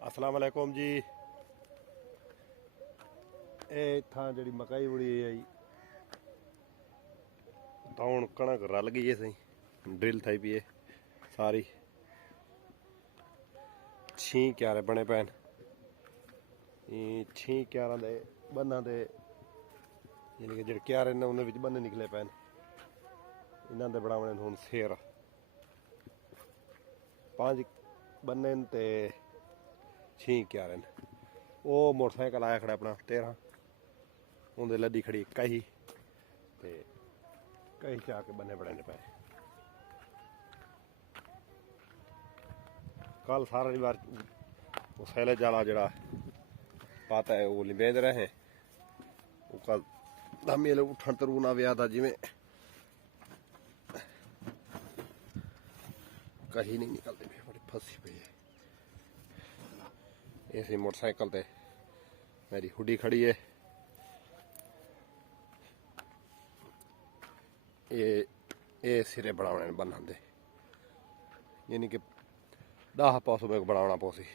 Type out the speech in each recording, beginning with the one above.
अस्सलाम वालेकुम जी। ये इत्थां जी मकई उड़ी है जी, तो हूँ कणक रल गई है सही, ड्रिल थी पी है सारी। छी क्यारे बने पैन, छी क्यार दे बन्ना दे, यानी कि जेडे क्यारे ने उन्हें बन्ने निकले पैन, इन्हों के बनाने हूँ सेर 5 बन्ने ते 6 क्यारे। वो मोटरसाइकिल आया खड़ा अपना 13, उन्हें लद्दी खड़ी कही ते कही च आके बन्ने बनाने पे। कल सारा बार वो सैले जाला जड़ा पाता है वो लिबेंद रहे, वो कल दमे उठन तरू ना व्या था जिमें कहीं नहीं निकलते पे, बड़ी फंसी पई है। ऐसे मोटरसाइकिल ते मेरी हुडी खड़ी है। ये सिरे बनाने बनाते, यानी कि 10 पासों में बनाना पौसी।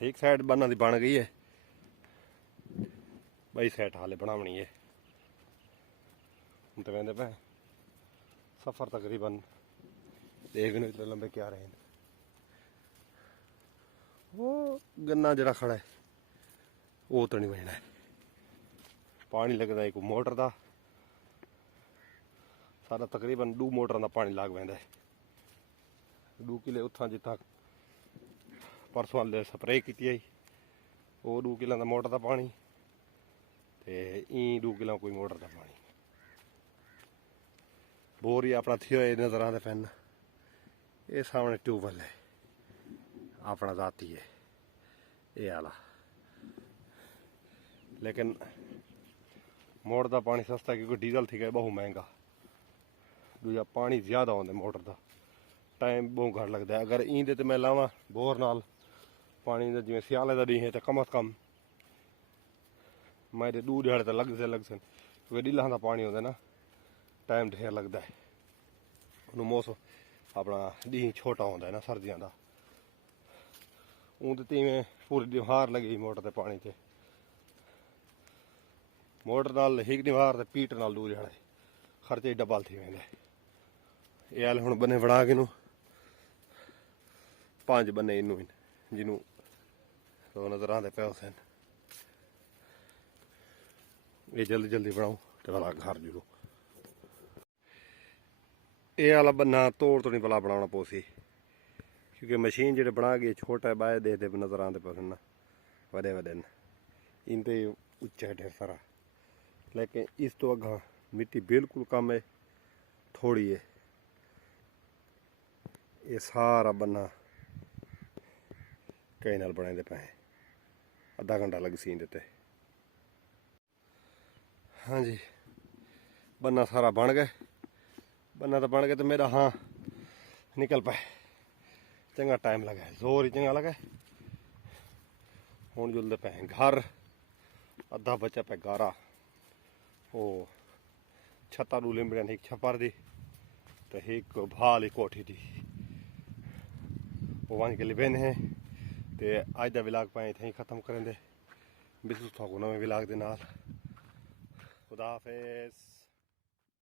एक साइड बना दी बन गई है, बई साइड हाले बनावनी है। तो कहते पे सफर तकरीबन देखने इतने लंबे क्या रहे हैं। वो गन्ना जरा खड़ा है वो तो नहीं बजना है, पानी लगता एक मोटर का सारा तकरीबन 2 मोटर का पानी लग पैंदा है। 2 किले उथा जिथा परसों वाले स्प्रे की वो 2 किलों का मोटर का पानी ते 2 किलो कोई मोटर का पानी। बोर ही अपना थी हुए नजर आते पैन। ये सामने ट्यूबवेल है अपना जाती है ये आला, लेकिन मोटर का पानी सस्ता क्योंकि डीजल थी गए बहुत महंगा। दूजा पानी ज्यादा आते मोटर का, टाइम बहुत घट लगता है। अगर इंदे तो मैं लावा बोर नाल पानी का जिमें सियाले का डी है तो कम अज कम मैं 2 दिहाड़े तो लग सन, क्योंकि डीला का पानी होता ना टाइम ढेर लगता है। उन्होंने मौसम अपना डी छोटा होता है ना सर्दियों का, तो तीवें पूरी दीवार लगी मोटर के पानी से। मोटर नाल एक दीवार ते पीट नाल 2 दिहाड़े खर्चे डबल थी वेंदे। ये हाल हुण बने बना के 5 बने इनू जिन्हों तो नजर आते पे सन। ये जल्दी जल्दी बनाओ तो भला घर जुड़ो। ये वाला बन्ना तोड़ तो नहीं भला बनाना पौसी, क्योंकि मशीन जो बना गई छोटा बाय दे नजर आते पे ना वे वे इनते उच्चा है ढेर सारा। लेकिन इस तो अगा मिट्टी बिल्कुल कम है, थोड़ी है। ये सारा बन्ना कई नाल बनाते पे, आधा घंटा लग सी देते। हाँ जी बन्ना सारा बन गए, बन्ना तो बन गया तो मेरा हाँ निकल पाए, चंगा टाइम लगा, जोर ही चंगा लगा। हूँ जुलते पे घर, अद्धा बचा पे गारा, वो छत्ता डू लिंबड़िया एक छप्पर दी तो एक भाल कोठी थी वो वन के लिबेन है। तो अज का विलाग पाए इतें खत्म करें दे, बिल्कुल नवे विलाग के नाल। खुदा हाफिज़।